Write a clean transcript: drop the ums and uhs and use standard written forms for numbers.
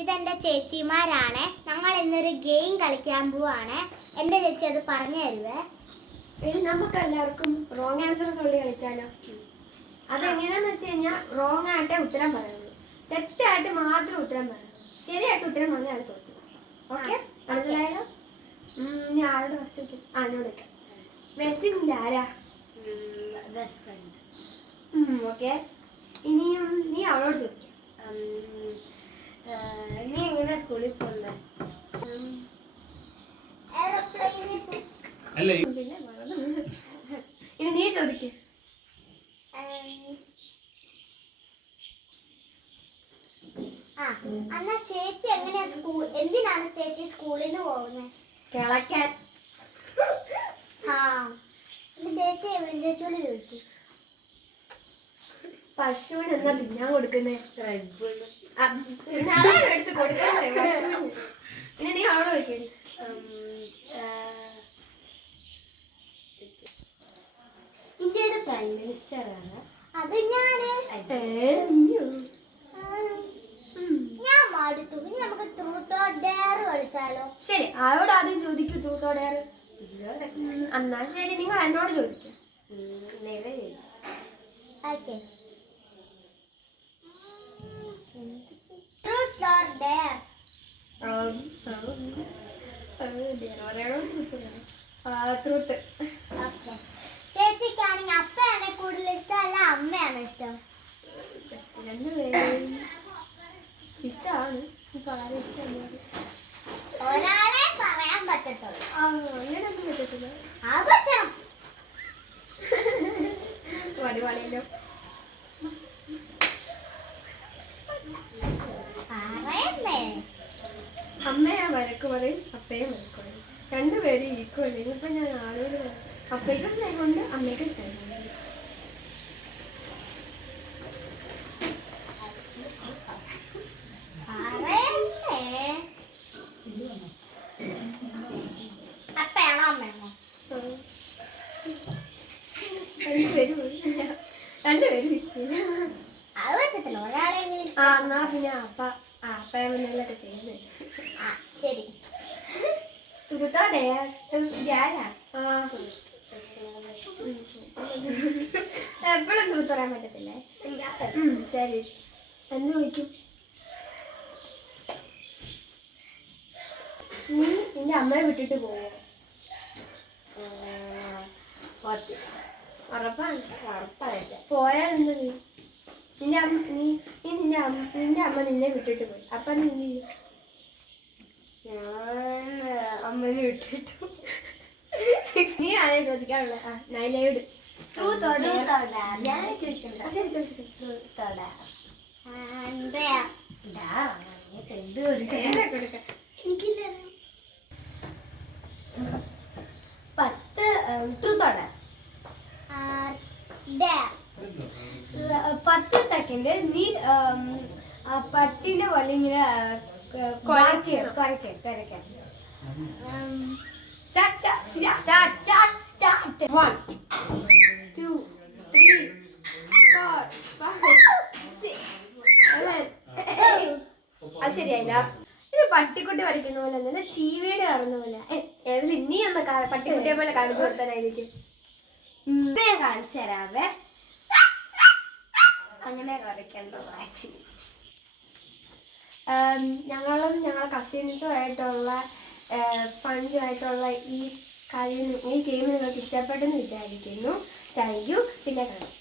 ഇതെന്റെ ചേച്ചിമാരാണ്. ഞങ്ങൾ ഇന്നൊരു ഗെയിം കളിക്കാൻ പോവാണ്. എന്റെ ചേച്ചി അത് പറഞ്ഞു തരുവേ. നമുക്ക് എല്ലാവർക്കും റോങ് ആൻസർ സൊല്ലി കളിച്ചാലോ? അതെങ്ങനെയാന്ന് വെച്ച് കഴിഞ്ഞാൽ റോങ് ആയിട്ടേ ഉത്തരം പറയുള്ളൂ, തെറ്റായിട്ട് മാത്രം ഉത്തരം പറയുള്ളൂ. ശരിയായിട്ട് ഉത്തരം പറഞ്ഞാൽ അത് തോന്നും. ഓക്കെ, മനസ്സിലായാലോ? ഇനി ആരോട് ഫസ്റ്റ് വയ്ക്കും? എന്നോട് വയ്ക്കാം. മെസ്സിന്റെ ആരാ? Best friend. ഓക്കെ, ഇനിയും നീ അവളോട് ചോദിക്കാം. നീ എങ്ങനെ സ്കൂളിൽ പോകുന്നത്? ഇനി നീ ചോദിക്ക. എന്നാ ചേച്ചി എങ്ങനെയാ എന്തിനാണ് ചേച്ചി സ്കൂളിൽ നിന്ന് പോകുന്നത്? കിളക്കാൻ. ചേച്ചി എവിടെ ചേച്ചിയോട് ചോദിക്കും. പശുവിന് എന്നാ തിന്നാൻ കൊടുക്കുന്നേ? എടുത്ത് കൊടുക്കണ്ടേ പശുവിന്? ഇനി നീ അവളോട് ചോദിക്കടി. ഇന്ത്യയുടെ പ്രൈം മിനിസ്റ്റർ ആണ്. അത് ഞാൻ മടുത്തു. ഇനി നമുക്ക് ട്രൂത്ത് ഓർ ഡെയർ കളിച്ചാലോ? ശരി, ആരോട് ആദ്യം ചോദിക്കൂ ട്രൂത്ത് ഓർ ഡെയർ? എന്നാ ശരി, നിങ്ങൾ എന്നോട് ചോദിക്കും. Okay, truth or dare? Truth. Okay, ചേച്ചിക്കാണെങ്കിൽ അപ്പയാണ് കൂടുതൽ ഇഷ്ടം അല്ല അമ്മയാണ് ഇഷ്ടം? രണ്ടുപേരും ഇഷ്ടമാണ്. ഒരാളെ പറയാൻ പറ്റത്തുള്ളൂ. അങ്ങനെയൊന്നും പറ്റത്തില്ല. വടിവാളിയല്ലോ. അമ്മയെ വഴക്ക് പറയും, അപ്പയെ വഴക്ക് പറയും. രണ്ടുപേരും ഈക്വൽ. ഇനിയിപ്പോ ഞാൻ ആളോട് അപ്പയ്ക്കും സ്നേഹമുണ്ട്, അമ്മയ്ക്കും സ്നേഹമുണ്ട്. അപ്പയാണോ അമ്മയാണോ? രണ്ടുപേരും ഇഷ്ടം. അത് പറ്റത്തില്ല, ഒരാളെ. എന്നാ പിന്നെ അപ്പയെ മുന്നിലൊക്കെ ചെയ്യുന്നത്. ശരി, എപ്പോഴും തുറത്ത് പറയാൻ പറ്റത്തില്ലേ? ശരി, എന്ന് ചോദിക്കും. നീ നിന്റെ അമ്മയെ വിട്ടിട്ട് പോവോ? ഉറപ്പാണ്. പോയാൽ എന്താ ചെയ്യും? നിന്റെ അമ്മ നിന്നെ വിട്ടിട്ട് പോയി, അപ്പൊ നീ എന്ത് ചെയ്യും? അമ്മനെ വിട്ടിട്ട്. നീ ആരെയും ചോദിക്കാനുള്ള നൈലയോട്. Truth or dare? ഞാൻ ചോദിക്കണ്ട. ശരി, ചോദിക്കട്ടെ. Truth or dare? എനിക്കില്ല. 10 ട്രൂത്ത് ഓർ ഡെയർ? 10 സെക്കൻഡ് നീ പട്ടിന്റെ പോലെ ഇങ്ങനെ കുരയ്ക്കാൻ. 1 2 3 4 5 6 7 അത് ശരിയായില്ല. ഇത് പട്ടിക്കുട്ടി വരയ്ക്കുന്ന പോലെ തന്നെ ചീവീട് കറന്ന പോലെ. എവിടെ ഇനി ഒന്ന് പട്ടിക്കുട്ടിയെ പോലെ കാണിച്ചു കൊടുത്താനായിരിക്കും. ഞാൻ കാണിച്ചു തരാവേ. അങ്ങനെ വരയ്ക്കേണ്ടത് ആക്ച്വലി. ഞങ്ങളും ഞങ്ങളുടെ കസിൻസും ആയിട്ടുള്ള ഫണ്ടുമായിട്ടുള്ള ഈ ഗെയിം നിങ്ങൾക്ക് ഇഷ്ടപ്പെട്ടെന്ന് വിചാരിക്കുന്നു. Thank you. പിന്നെ കാണാം.